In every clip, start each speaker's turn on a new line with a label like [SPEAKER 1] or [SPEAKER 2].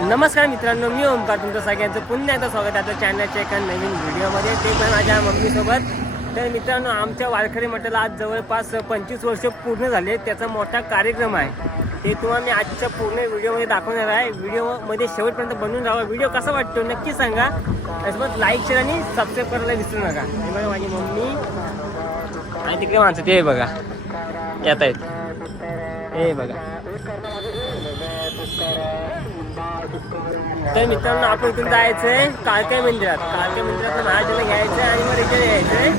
[SPEAKER 1] नमस्कार मित्रांनो मी ओमकार तुमचं सगळ्यांचं पुन्हा एकदा स्वागत आहे आपल्या चॅनलच्या एका नवीन व्हिडिओमध्ये. ते पण माझ्या मम्मीसोबत. तर मित्रांनो आमच्या वारकरी मठाला आज जवळपास पंचवीस वर्ष पूर्ण झाले. त्याचा मोठा कार्यक्रम आहे. ते तुम्हाला मी आजच्या पूर्ण व्हिडिओमध्ये दाखवणार आहे. व्हिडिओमध्ये शेवटपर्यंत बनवून राहा. व्हिडिओ कसा वाटतो नक्की सांगा. त्यासोबत लाईक शेअर आणि सबस्क्राईब करायला विसरू नका. हे बघा माझी मम्मी. आणि तिकडे माणसं ते बघा. येत आहेत हे बघा. तर मित्रांनो आपण इथून जायचंय काळक्या मंदिरात. काळक्या मंदिरात महाराजांना घ्यायचं आणि मग रिटर्न यायचंय.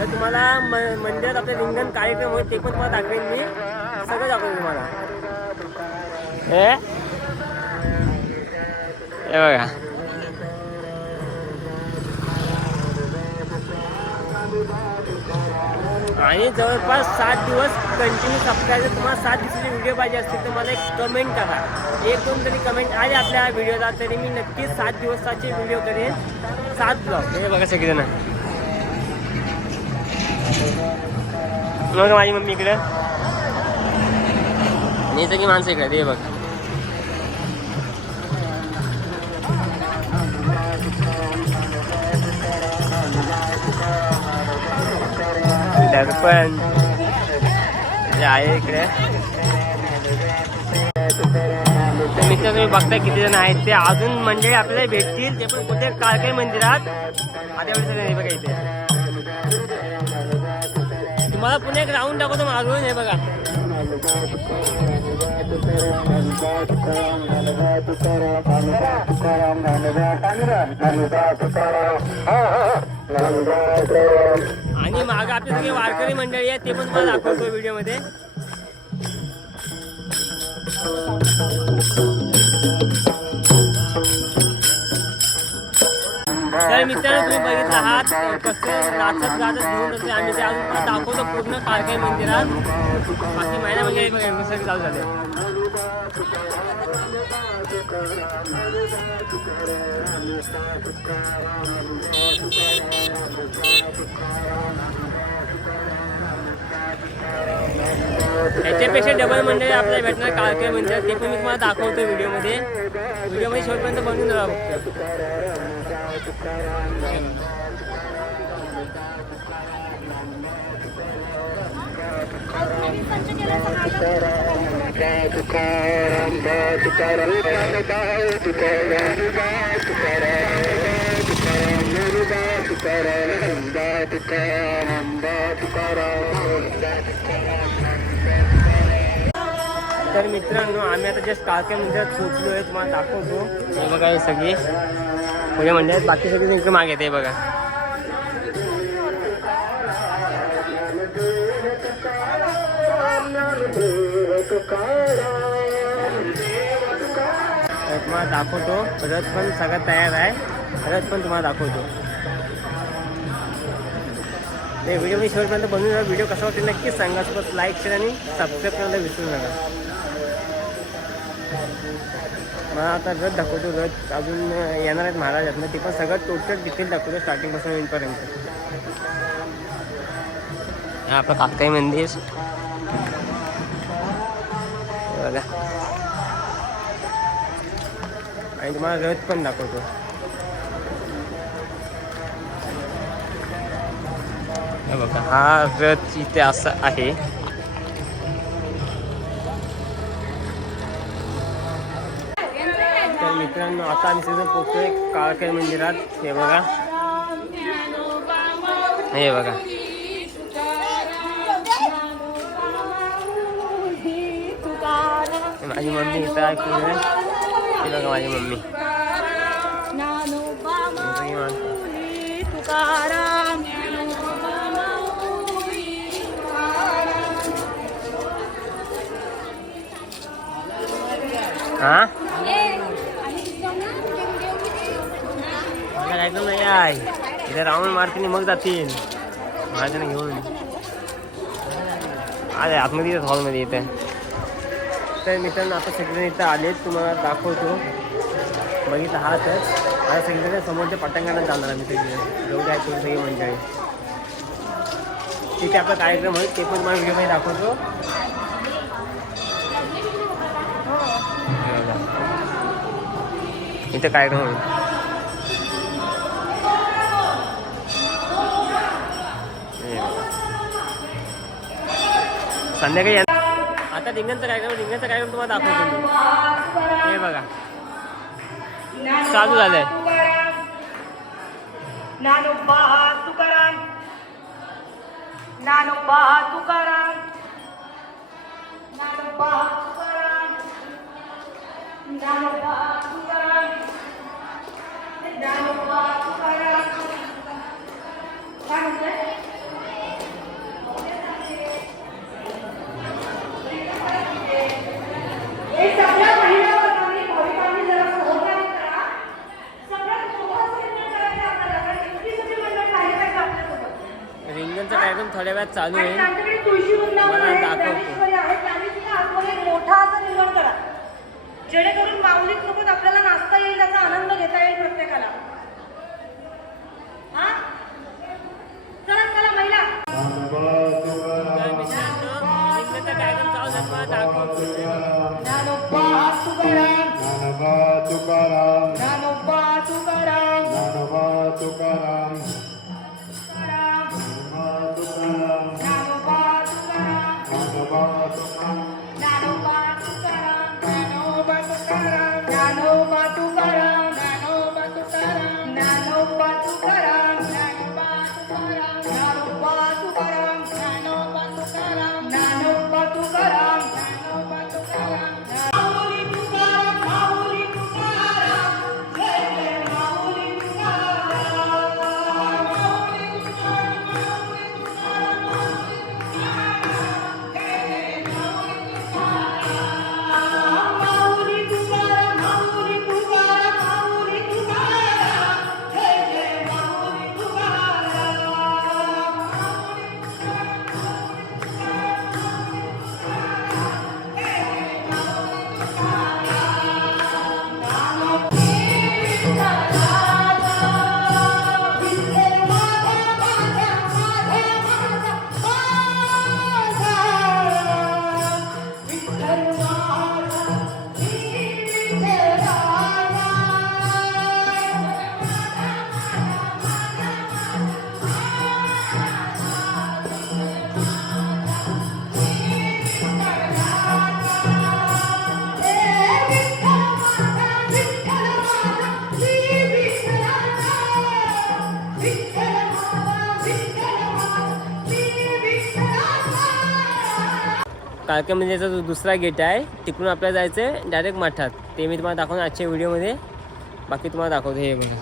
[SPEAKER 1] तर तुम्हाला म- मंदिरात आपले रिंगण कार्यक्रम होईल ते पण तुम्हाला दाखवेन मी. सगळं दाखवेन तुम्हाला. हे बघा. आणि जवळपास सात दिवस कंटिन्यू सप्ताहाचे तुम्हाला सात दिवसाचे व्हिडिओ पाहिजे असतील तर मला एक कमेंट करा. एक दोन तरी कमेंट आले आपल्या व्हिडिओला तरी मी नक्कीच सात दिवसाचे व्हिडिओ करेन. सात ब्लॉग हे बघा सगळेजण. मग माझी मम्मी इकडे. नाही सगळी माणसं इकडे. ते बघ. दर्पण. जे आहे इकडे. तर मित्र तुम्ही बघताय किती जण आहेत ते. अजून म्हणजे आपल्याला भेटतील. ते पण कुठे? काळकाई मंदिरात. आता नाही बघा इथे. तुम्हाला पुन्हा एक राऊंड दाखवतो मागून हे बघा. हो, हो, हो. आणि मागं आपले सगळे वारकरी मंडळी आहेत ते पण मला दाखवतो व्हिडिओमध्ये. तर मित्रांनो तुम्ही बघितलं आहात कसं नाचत गाजत घेऊन जाते आम्ही ते अजून दाखवतो पूर्ण कारखाई मंदिरात. बाकी महिना म्हणजे सगळे चालू झाले. याच्यापेक्षा डबल मंडळी आपल्याला भेटणार काळके मंदिरात ते पण मी तुम्हाला दाखवतो व्हिडिओमध्ये. व्हिडिओमध्ये शेवटपर्यंत बनवून राहा फक्त तर मित्रांनो, आम्ही आता जस्ट काळक्या मंदिरात पोहोचलो आहे तुम्हाला दाखवतो. बघा हे मंदिरात बाकी सगळे इकडे मागे ते बघा. तर तुम्हाला दाखवतो. रथ पण सगळा तयार आहे. रथ पण तुम्हाला दाखवतो. ते व्हिडिओ मी शेवटपर्यंत बनवून व्हिडिओ कसा वाटतो नक्कीच सांगा. सोबत लाईक शेअर आणि सबस्क्राईब करायला विसरू नका. मला आता रथ दाखवतो. रथ अजून येणार आहेत महाराजातनं. ते पण सगळं टोटल डिटेल दाखवतो स्टार्टिंगपासून येईपर्यंत हा आपलं काकाई मंदिर. बघा आणि तुम्हाला रथ पण दाखवतो. हे बघा हा रथ इथे असा आहे. तर मित्रांनो आता आम्ही तिथं पोहोचतोय काळकर मंदिरात. हे बघा. हे बघा. माझी मम्मी इथं आहे पुढे हे बघा माझी मम्मी हे सगळी माणसं. हा मला जायचं नाही आहे इथे राऊंड मारतील मग जातील माझ्याने घेऊन आले आतमध्ये येतात हॉलमध्ये इथे तर मित्रांनो आता सगळे इथं आलेत. तुम्हाला दाखवतो. बघितलं हातच आता सगळीकडे समोरच्या पटांगणात जाणार आम्ही सगळे. जेवढे आहेत तेवढे सगळे मंडळी. तिथे आपला कार्यक्रम होईल ते पण तुम्हाला व्हिडिओमध्ये दाखवतो. हे इथे कार्यक्रम होईल संध्याकाळी आता रिंगणचा कार्यक्रम रिंगणचा कार्यक्रम तुम्हाला दाखवतो हे बघा. चालू झालंय.
[SPEAKER 2] ज्ञानोबा तुकाराम. ज्ञानोबा तुकाराम. ज्ञानोबा तुकाराम. ज्ञानोबा तुकाराम. ज्ञानोबा तुकाराम.
[SPEAKER 1] चालू
[SPEAKER 2] आहे
[SPEAKER 1] मला दाखवतो
[SPEAKER 2] मोठा निर्माण करा जेणेकरून माऊलीत सोबत आपल्याला नाचता येईल त्याचा आनंद घेता येईल प्रत्येकाला तुकाराम
[SPEAKER 3] ज्ञानोबा तुकाराम
[SPEAKER 2] तुकाराम
[SPEAKER 1] काळके म्हणजे जो दुसरा गेट आहे तिकडून आपल्याला जायचं आहे डायरेक्ट मठात. ते मी तुम्हाला दाखवणार आजच्या व्हिडिओमध्ये. बाकी तुम्हाला दाखवतो हे बघा.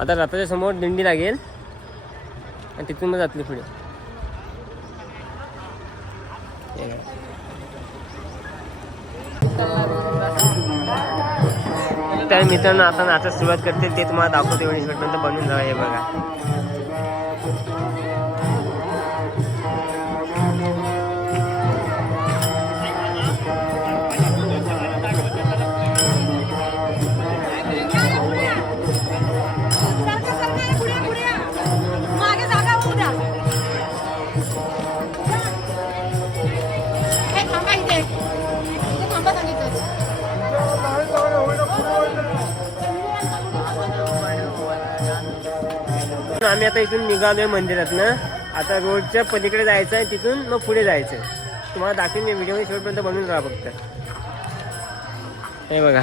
[SPEAKER 1] आता रथाच्या समोर दिंडी लागेल. आणि तिथून मग जातली पुढे. हे तर मित्रांनो आता नाचा सुरुवात करते. ते तुम्हाला दाखवते वेळेस भेटपर्यंत बनवून राहा हे बघा. आम्ही आता इथून निघालोय मंदिरात ना आता रोडच्या पलीकडे जायचं आहे तिथून मग पुढे जायचं आहे. तुम्हाला दाखवून मी व्हिडिओ शेवटपर्यंत बनवून राहा फक्त. हे बघा.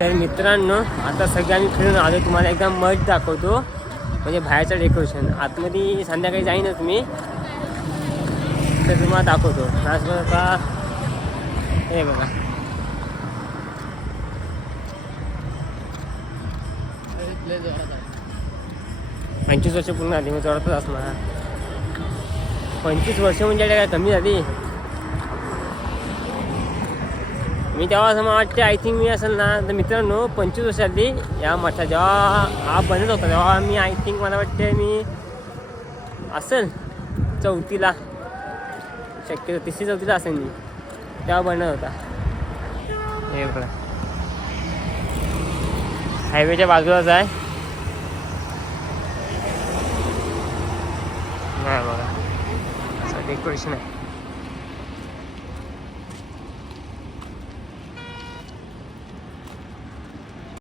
[SPEAKER 1] तर मित्रांनो आता सगळे आम्ही फिरून आलो. तुम्हाला एकदा मठ दाखवतो. म्हणजे बाहेरचं डेकोरेशन आतमध्ये संध्याकाळी जाईनच मी. तर तुम्हाला दाखवतो. आज बघा हे बघा. पंचवीस वर्ष पूर्ण झाली. मी जोरातच असणार. पंचवीस वर्ष म्हणजे काय? कमी झाली. मी तेव्हा असं मला वाटते आय थिंक मी असेल ना तर मित्रांनो पंचवीस वर्षातली या मठा जेव्हा हा बनत होता तेव्हा मी आय थिंक मला वाटते मी असेल चौथीला. शक्यतो तिसरी चौथीला असेल मी तेव्हा बनत होता. हे बघा. हायवेच्या बाजूलाच आहे. नाही बघा. असं डेकोरेशन आहे.